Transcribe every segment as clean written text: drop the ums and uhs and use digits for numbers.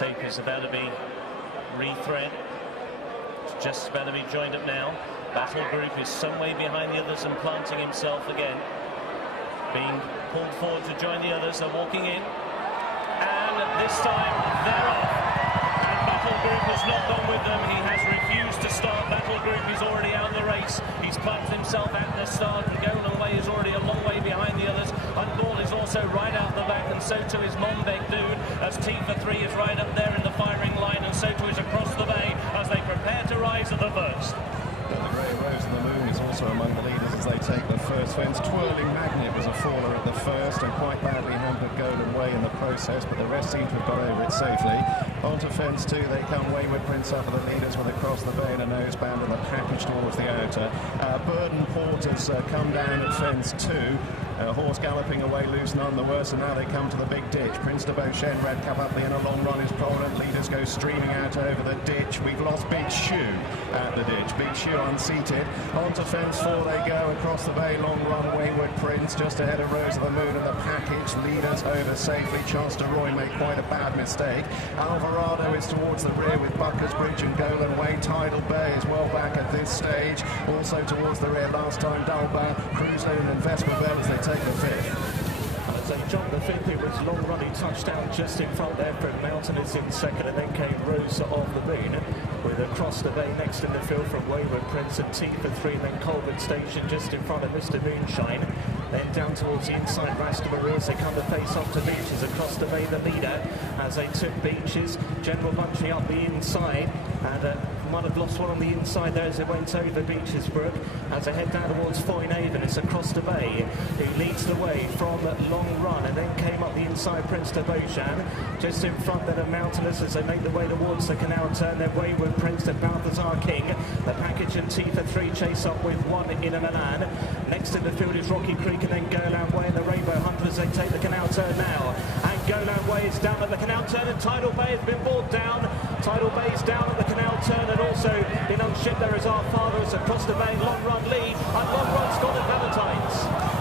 tape is about to be rethread. It's just about to be joined up now. Battle Group is some way behind the others and planting himself again. Being pulled forward to join the others. They're walking in. And this time they're off. And Battle Group has not gone with them. He has refused to start. Battle Group is already out of the race. He's planted himself at the start. And Golan Way is already a long way behind the others. Unball is also right out the back, and so too is Monbeg Dude, as Tifa3 is right up there in the firing line, and so too is Across the Bay as they prepare to rise at the first. The Grey Rose and the Moon is also among the leaders as they take the first fence. Twirling Magnet was a faller at the first and quite badly hampered Golan Way in the process, but the rest seem to have got over it safely. Onto fence 2 they come. Wayward Prince up for the leaders with Across the Bay and a noseband and a package towards the outer. Burden Porters come down at fence 2. Horse galloping away loose, none the worse, and now they come to the big ditch. Prince de Beauchesne, Red Cup up the inner long run is prominent. Leaders go streaming out over the ditch. We've lost Big Shoe at the ditch. Big Shoe unseated. Onto fence 4 they go. Across the Bay, long run, Wayward Prince just ahead of Rose of the Moon and the package. Leaders over safely. Chance de Roy made quite a bad mistake. Alvarado is towards the rear with Buckers Bridge and Golan Way. Tidal Bay is well back at this stage. Also towards the rear last time, Dalba, Cruise Lane and Vesper Bell as they take the fifth. As they jumped the fifth, it was long running touchdown just in front there from Mountainous in second, and then came Rose of the Moon with Across the Bay next in the field from Wayward Prince and Tifa3, and then Colbert Station just in front of Mr. Moonshine. Then down towards the inside, Rastamari as they come to face off to Beaches. Across the Bay, the leader, as they took Beaches. General Bunchy up the inside, and might have lost one on the inside there as it went over Beaches Brook. As they head down towards Foynaven, it's Across the Bay who leads the way from long run, and then came up the inside Prince de Beauchesne. Just in front then of Mountainous as they make the way towards the canal turn. Then Wayward Prince and Balthazar King. The package and Tifa3 chase up with one in a Milan. Next in the field is Rocky Creek and then Golan Way and the Rainbow Hunters. They take the canal turn now. And Golan Way is down at the canal turn, and Tidal Bay has been brought down. Tidal Bay is down at the canal turn, and also been unshipped there is Our Father as Across the Bay long run lead, and long run's gone at Valentine's.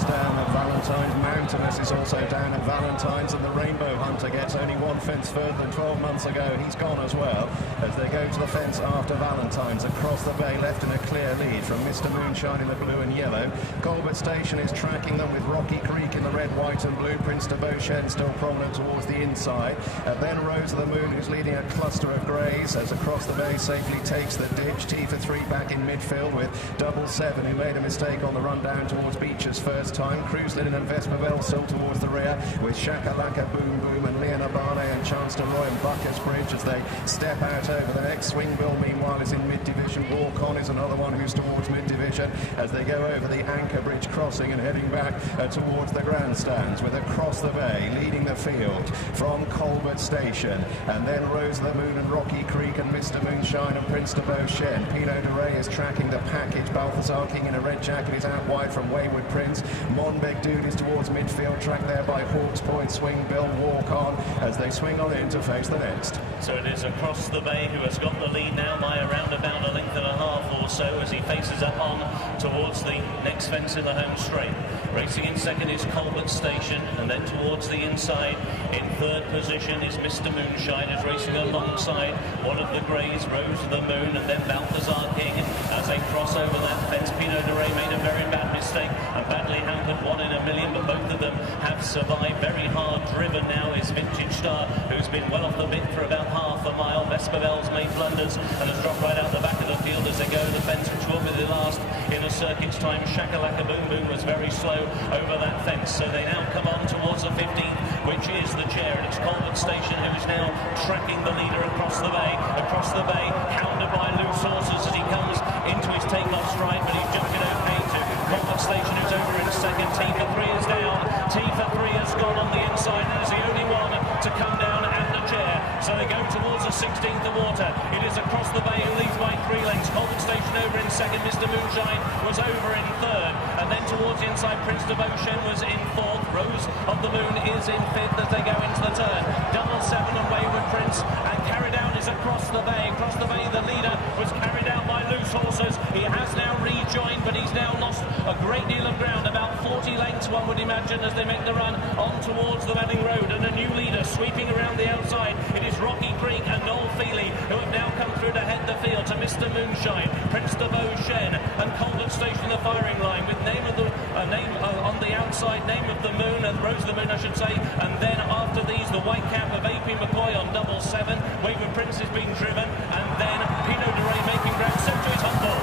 Down at Valentine's. Mountainous is also down at Valentine's, and the Rainbow Hunter gets only one fence further than 12 months ago. He's gone as well as they go to the fence after Valentine's. Across the Bay left in a clear lead from Mr. Moonshine in the blue and yellow. Colbert Station is tracking them with Rocky Creek in the red, white and blue. Prince de Beauchesne still prominent towards the inside. Then Rose of the Moon, who's leading a cluster of greys as Across the Bay safely takes the ditch. Tifa3 back in midfield with Double Seven, who made a mistake on the run down towards Beaches first time. Cruise Linen and Vesper Bell still towards the rear with Shakalaka Boom Boom and Leon Abane and Chance de Roy and Buckers Bridge as they step out over the next. Swingbill meanwhile is in mid-division. Walk On is another one who's towards mid-division as they go over the Anchor Bridge crossing and heading back towards the grandstands with Across the Bay leading the field from Colbert Station, and then Rose of the Moon and Rocky Creek and Mr. Moonshine and Prince de Beauchesne. Pinot de Rey is tracking the package. Balthazar King in a red jacket is out wide from Wayward Prince. Monbeg Dude is towards midfield, tracked there by Hawks Point. Swing Bill, Walk On as they swing on in to face the next. So it is Across the Bay who has got the lead now by around about a length and a half or so as he faces up on towards the next fence in the home straight. Racing in second is Colbert Station, and then towards the inside in third position is Mr. Moonshine, is racing alongside one of the greys, Rose of the Moon, and then Balthazar King as they cross over that fence. Pinot de Rey made a very bad mistake and badly hampered, 1 in a million, but both of them have survived. Very hard driven now is Vintage Star, who's been well off the bit for about half a mile. Vesper Bell's made blunders and has dropped right out the back of the field as they go to the fence, which will be the last in a circuit's time. Shakalaka Boom Boom was very slow over that fence, so they now come on towards the 15th, which is the chair, and it's Colbert Station who's now tracking the leader Across the Bay. Across the Bay, hounded by loose horses as he comes into his takeoff stride, but he's jumping okay to Colbert Station, who's over in second. Tifa3 is down. Tifa3 has gone on the inside and is the only one to come down at the chair. So they go towards the 16th of water. It is Across the Bay who leads by 3 lengths. Colbert Station over in second. Mr. Moonshine was over in third. And then towards the inside, Prince de Beauchesne was in fourth. Rose of the Moon is in fifth as they go into the turn. Double Seven and Wayward Prince. And carried out is Across the Bay. Across the Bay, the leader was carried out by loose horses. He has now rejoined, but he's now lost a great deal of ground, about 40 lengths one would imagine, as they make the run on towards the Welling Road, and a new leader sweeping around the outside. It Moonshine, Prince de Beauchesne, and Coldwood Station the firing line with name of the on the outside, Name of the Moon, and Rose of the Moon, I should say. And then after these, the white cap of AP McCoy on 777. Wayward Prince is being driven, and then Pinot de Rey making ground, set to his hot ball.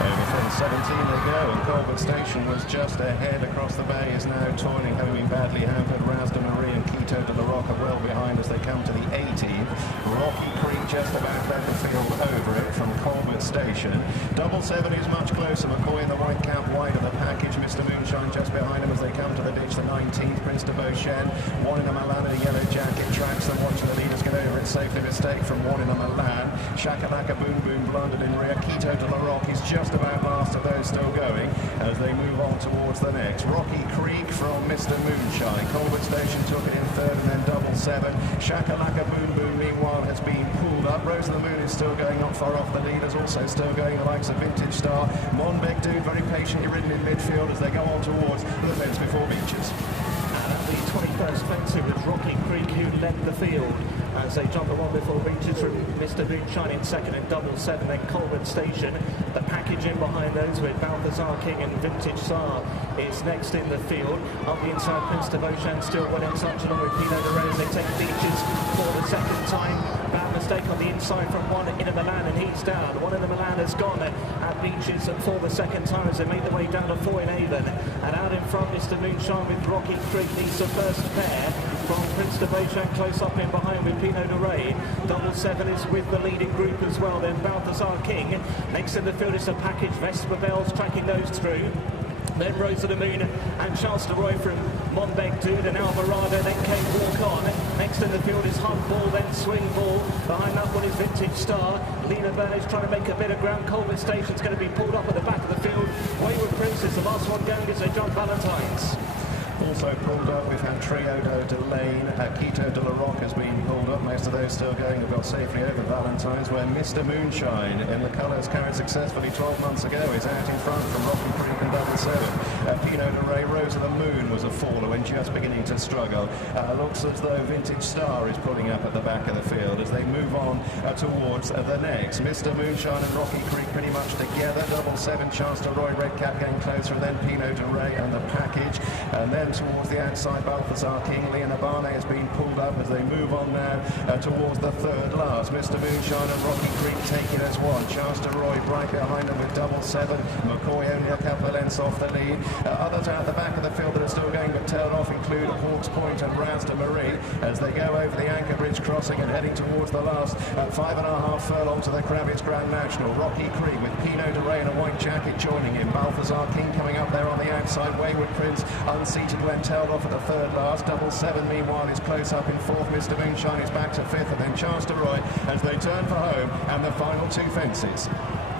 Over from 17 they go, and Coldwood Station was just ahead across the bay, is now toiling, having been badly hampered. Raz de Marie and Quito de la Roca are well behind as they come to the 18th. Rocky Creek just about led the field over it from Coldwood Station. 777 is much closer. McCoy in the white cap wide of the package. Mr. Moonshine just behind him as they come to the ditch, the 19th. Prince de Beauchesne, one in a Milan in a yellow jacket, tracks them, watching the leaders get over it safely. Mistake from one in a Milan. Shakalaka Boom Boom blundered in rear. Quito de la Roca is just about last of those still going as they move on towards the next. Rocky Creek from Mr. Moonshine. Coldwood Station took it in third, and then 777. Shakalaka Boom Boom meanwhile has been pulled up. Rose of the Moon is still going not far off the leaders, also still going the likes of Vintage Star. Monbeg Dude very patiently ridden in midfield as they go on towards the fence before Beaches. And at the 21st fence it was Rocky Creek who led the field as they jump the one before Beaches from Mr. Moonshine in second and 777, then Coldwood Station. The package in behind those with Balthazar King and Vintage Star is next in the field. On the inside, Prince de Beauchesne still well in touch along with Pinot de Rey. They take Beaches for the second time. Bad mistake on the inside from one in a Milan, and he's down. One in the Milan has gone at Beaches for the second time as they make their way down to 4 in Avon. And out in front, Mr. Moonshine with Rocky Creek needs the first pair from Prince de Beauchesne close up in behind with Pinot de Rey. 777 is with the leading group as well. Then Balthazar King. Next in the field is the package. Vespa Bells tracking those through. Then Rose of the Moon and Charles de Roy from Monbeg Dude and Alvarado. Then came Walk On. Next in the field is Hunt Ball, then Swing Ball. Behind that one is Vintage Star. Lena Burnage trying to make a bit of ground. Coldwood Station's going to be pulled up at the back of the field. Wayward Prince is the last one going as they jump Valentine's. Also pulled up, we've had Triodo de Lane, Quito de la Roca has been pulled up. Most of those still going have got safely over Valentine's, where Mr. Moonshine in the colours carried successfully 12 months ago is out in front from Rocky Creek and 777. Pinot de Rey, Rose of the Moon was a faller when just beginning to struggle. Looks as though Vintage Star is pulling up at the back of the field as they move on towards the next. Mr. Moonshine and Rocky Creek pretty much together. 777, Chance de Roy, Red Cap getting closer, and then Pinot de Rey and the package. And then towards the outside, Balthazar King. Leon Abane has been pulled up as they move on now towards the third last. Mr. Moonshine and Rocky Creek taking as one. Chance de Roy right behind them with 777. McCoy only a couple of lengths off the lead. Others out the back of the field that are still going but tailed off include Hawks Point and Raz de Marie as they go over the Anchor Bridge crossing and heading towards the last 5.5 furlongs to the Kravitz Grand National. Rocky Creek with Pinot de Rey in a white jacket joining him. Balthazar King coming up there on the outside. Wayward Prince unseated when tailed off at the third last. 777 meanwhile is close up in fourth. Mr. Moonshine is back to fifth, and then Chance de Roy as they turn for home and the final two fences.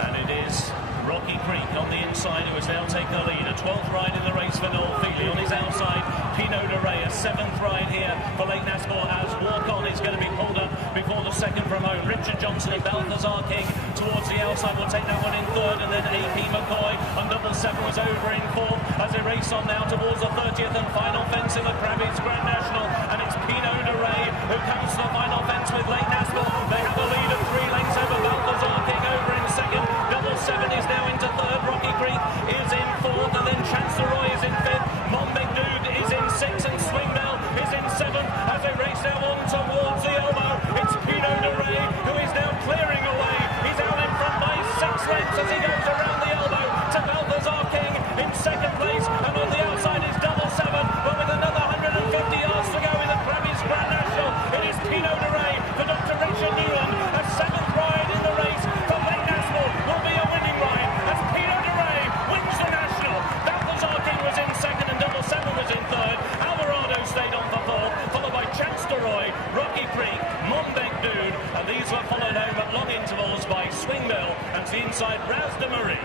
And it is Rocky Creek on the inside who has now taken the lead. A 12th ride in the race for Noel Feely. On his outside, Pinot de Rey. A 7th ride here for Lake Nasport as Walk On is going to be pulled up before the second from home. Richard Johnson and Balthazar King towards the outside will take that one in third, and then AP McCoy on 777 was over in fourth as they race on now towards the 30th and final fence in the Kravitz Grand National. And it's Pinot de Rey who comes to the final fence with Lake Nasport. They have a lead of 3 lengths over Balthazar King over in second. 777 is now into third. Rocky Creek is in fourth, and then Chance de Roy is in fifth. Monbeg Dude is in sixth, and Swing Bell is in seventh as they race now on towards the elbow. It's Pinot de Rey who is now clearing away. He's out in front by 6 lengths as he goes around the elbow to Balthazar King in second place, and on the outside is 777, but with another 150 yards to go in the Kravitz Grand National. It is Pinot de Rey for Dr. Richard Newland. A 7th ride in the race for Lake Nasport will be a winning ride as Pinot de Rey wins the National. Balthazar King was in second and 777 was in third. Alvarado stayed on for fourth, followed by Chance de Roy, Rocky Creek, Monbeg Dude, and these were followed home at long intervals by Swing Bell and to the inside Raz de Marie.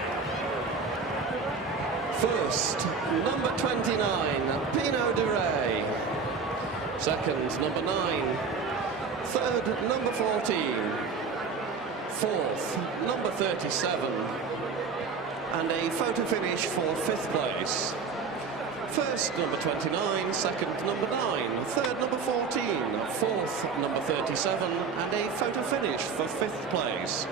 First, number 29, Pinot de Rey. Second, number 9. Third, number 14. Fourth, number 37. And a photo finish for 5th place. First, number 29. Second, number 9. Third, number 14. Fourth, number 37. And a photo finish for 5th place.